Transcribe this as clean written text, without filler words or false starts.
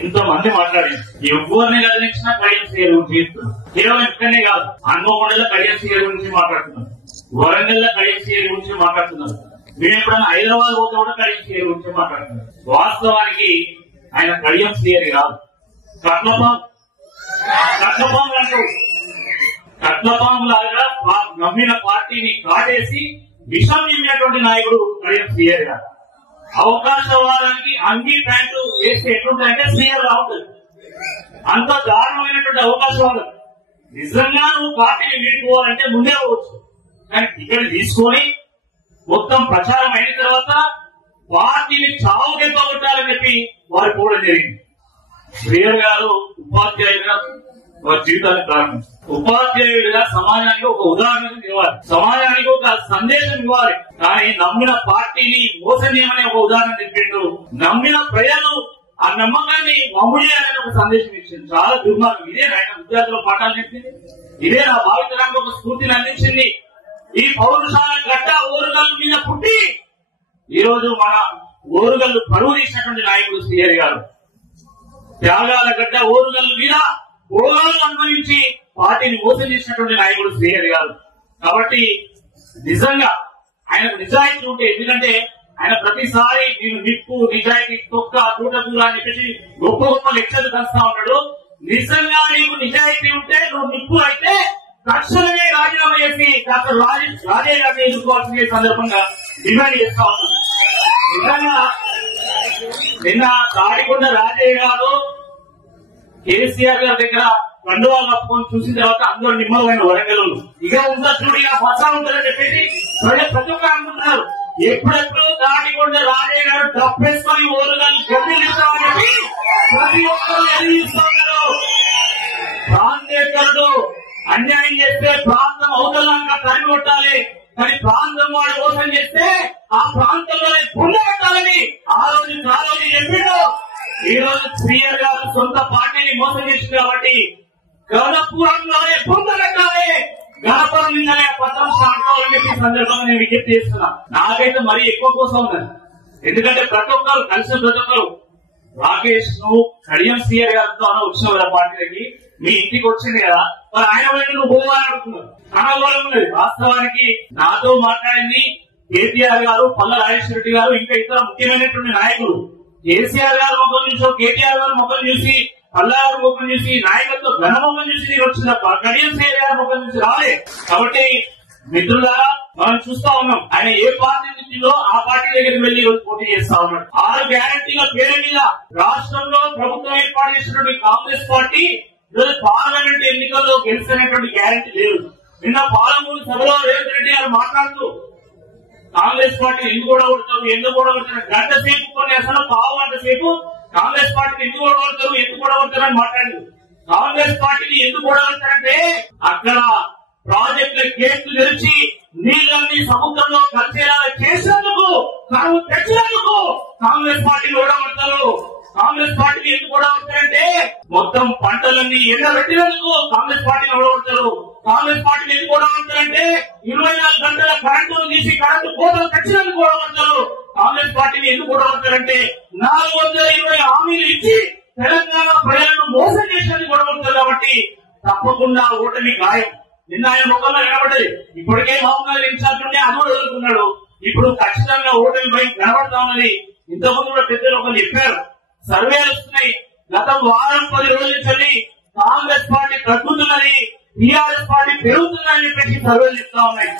ఇంతమంది మాట్లాడింది ఎవరిని కదిలించినా కడియం సీఆర్ గురించి చెప్తున్నారు. కేవలం ఇక్కడనే కాదు, హన్మకొండలో కడియం సీఆర్ గురించి మాట్లాడుతున్నారు, వరంగల్ లో కడియం సీఆర్ గురించి మాట్లాడుతున్నారు, మేము ఎప్పుడైనా హైదరాబాద్ పోతే కూడా కడియం సీఆర్ గురించి మాట్లాడుతున్నారు. వాస్తవానికి ఆయన కడియం సీఆర్ కాదు, కట్లపాము అంటూ కట్లపాము లాగా నమ్మిన పార్టీని కాటేసి విషం నిండినటువంటి నాయకుడు కడియం సీఆర్ గారు. అవకాశవాదానికి అంగీ ప్యాంటు వేస్తే ఎట్లుంటాయంటే సీఆర్ గా ఉంటుంది. అంత దారుణమైనటువంటి అవకాశవాదం. నిజంగా నువ్వు పార్టీని వీడిపోవాలంటే ముందే అవ్వచ్చు, కానీ టికెట్ తీసుకొని మొత్తం ప్రచారం అయిన తర్వాత పార్టీని చావు దెబ్బకొట్టాలని చెప్పి వారు పోవడం జరిగింది. శ్రీయర్ గారు ఉపాధ్యాయుడిగా వారి జీవితాన్ని ప్రారంభించారు. ఉపాధ్యాయుడిగా సమాజానికి ఒక ఉదాహరణ ఇవ్వాలి, సమాజానికి ఒక సందేశం ఇవ్వాలి. కానీ నమ్మిన పార్టీని మోసం చేయమనే ఒక ఉదాహరణ చెప్పిండు. నమ్మిన ప్రజలు ఆ నమ్మకాన్ని మమ్ము చేయాలని ఒక సందేశం ఇచ్చింది. చాలా దుర్మార్గం. ఇదే ఆయన విద్యార్థుల పాఠాలు చెప్పింది, ఇదే నా భావితరానికి ఒక స్ఫూర్తిని అందించింది. ఈ పౌరుషాల గడ్డ ఓరుగల్లు మీద పుట్టి ఈ రోజు మన ఓరుగల్లు పరువు తీసినటువంటి నాయకుడు శ్రీహరి గారు. త్యాగాల గడ్డ ఓరుగల్లు మీద భోగాలను అనుభవించి పార్టీని మోసం చేసినటువంటి నాయకుడు శ్రీహరి గారు. కాబట్టి నిజంగా ఆయనకు నిజాయితీ ఉంటే, ఎందుకంటే ఆయన ప్రతిసారి నేను నిప్పు నిజాయితీ తొక్క తూటకూర అని చెప్పేసి గొప్ప గొప్ప లెక్చర్లు కలుస్తా ఉంటాడు. నిజంగా నీకు నిజాయితీ ఉంటే నువ్వు నిప్పు అయితే తక్షణమే రాజీనామా చేసి డాక్టర్ రాజయ్య గారిని ఎదుర్కోవాల్సిన సందర్భంగా డిమాండ్ చేస్తా ఉన్నాను. నిజంగా నిన్న తాడికొండ రాజయ్య గారు కేసీఆర్ గారి దగ్గర కండువాలు కప్పుకొని చూసిన తర్వాత అందరూ నిమ్మలమైన వరంగల్ ఇక ఉందా చూడు, ఇక మసా ఉంటుందని చెప్పేసి ప్రతి ఒక్కరు అనుకుంటున్నారు. ఎప్పుడెప్పుడు తాడికొండ రాజయ్య గారు డబ్బేసుకొని ఓరుగాలు గడ్డిస్తామని చెప్పి ప్రతి ఒక్కరు ఎదిరిస్తూ ఉన్నారు. ప్రాంతేతరుడు అన్యాయం చేస్తే ప్రాంతం అవతలంగా తరిమి కొట్టాలి, కానీ ప్రాంతం వాడు మోసం చేస్తే ఆ ప్రాంతంలో పుండగట్టాలని ఆ రోజు చెప్పిండు. ఈ రోజు శ్రీయర్ గారు సొంత పార్టీని మోసం చేసింది కాబట్టి గణపురంలోనే పుండగట్టాలి, గణపురం నిన్ననే పత్రం సాగుకోవాలని చెప్పి సందర్భంగా నేను విజ్ఞప్తి చేస్తున్నా. నాకైతే మరీ ఎక్కువ కోసం ఉన్నది, ఎందుకంటే ప్రతి ఒక్కరు కలిసిన ప్రతి ఒక్కరు రాకేష్ నువ్వు కడియం సీఆర్ గారితో వచ్చిన కదా పార్టీలకి, మీ ఇంటికి వచ్చింది కదా, మరి ఆయన వైపు నువ్వు పోవాలని అడుగుతున్నారు. అనవరం ఉన్నది. వాస్తవానికి నాతో మాట్లాడింది కేటీఆర్ గారు, పల్ల రాజేశ్వర రెడ్డి గారు, ఇంకా ఇతర ముఖ్యమైనటువంటి నాయకులు. కేసీఆర్ గారు ముఖం చూసి, కేటీఆర్ గారు ముఖం చూసి, పల్లా గారు ముఖం చూసి, నాయకత్వ ఘనముఖం చూసి నేను వచ్చిన కడియం సీఆర్ గారి ముఖం చూసి రాలే. కాబట్టి మిత్రులారా మనం చూస్తా ఉన్నాం, ఆయన ఏ పార్టీ నుంచిలో ఆ పార్టీ దగ్గరికి వెళ్లి పోటీ చేస్తా ఉన్నాడు. 6 గ్యారంటీల పేరు మీద రాష్ట్రంలో ప్రభుత్వం ఏర్పాటు చేసినటువంటి కాంగ్రెస్ పార్టీ ఈరోజు పార్లమెంట్ ఎన్నికల్లో గెలిచినటువంటి గ్యారంటీ లేదు. నిన్న పాలమూరు సభలో రేవంత్ రెడ్డి గారు మాట్లాడుతూ కాంగ్రెస్ పార్టీ ఎందుకు కూడా కొడతారు, ఎందుకు కూడా కొడతారు, గంట సేపు కొన్ని అసలు పావు గంట సేపు కాంగ్రెస్ పార్టీని ఎందుకు కూడా కొడతారు, ఎందుకు కూడా కొడతారు అని మాట్లాడారు. కాంగ్రెస్ పార్టీని ఎందుకు కూడా కొడతారంటే అక్కడ ప్రాజెక్టుల కేసులు తెరిచి నీళ్ళన్ని సముద్రంలో కలిసేలా చేసేందుకు, కరువు తెచ్చినందుకు కాంగ్రెస్ పార్టీని ఓడగొడతారు. కాంగ్రెస్ పార్టీని ఎందుకు ఓడగొడతారంటే మొత్తం పంటలన్నీ ఎండబెట్టినందుకు కాంగ్రెస్ పార్టీని ఓడగొడతారు. కాంగ్రెస్ పార్టీని ఎందుకు ఓడగొడతారంటే 24 గంటల కరెంటును తీసి కరెంటు కోతలు తెచ్చినందుకు ఓడగొడతారు. కాంగ్రెస్ పార్టీని ఎందుకు ఓడగొడతారంటే 420 హామీలు ఇచ్చి తెలంగాణ ప్రజలను మోసం చేసినందుకు ఓడగొడతారు. కాబట్టి తప్పకుండా ఓటమి ఖాయం. నిన్న ఆయన ముఖంలో కనబడ్డది. ఇప్పటికే మహబూబ్నగర్ ఇన్ఛార్జ్ నుండి అనుమతి వదులుకున్నాడు. ఇప్పుడు ఖచ్చితంగా ఓటమి భయం కనబడతా ఉన్నది. ఇంతకుముందు కూడా పెద్దలు ఒకరు చెప్పారు, సర్వేలు వస్తున్నాయి. గత వారం 10 రోజుల నుంచి కాంగ్రెస్ పార్టీ తగ్గుతున్నది, టీఆర్ఎస్ పార్టీ పెరుగుతుందని చెప్పేసి సర్వేలు చెప్తా ఉన్నాయి.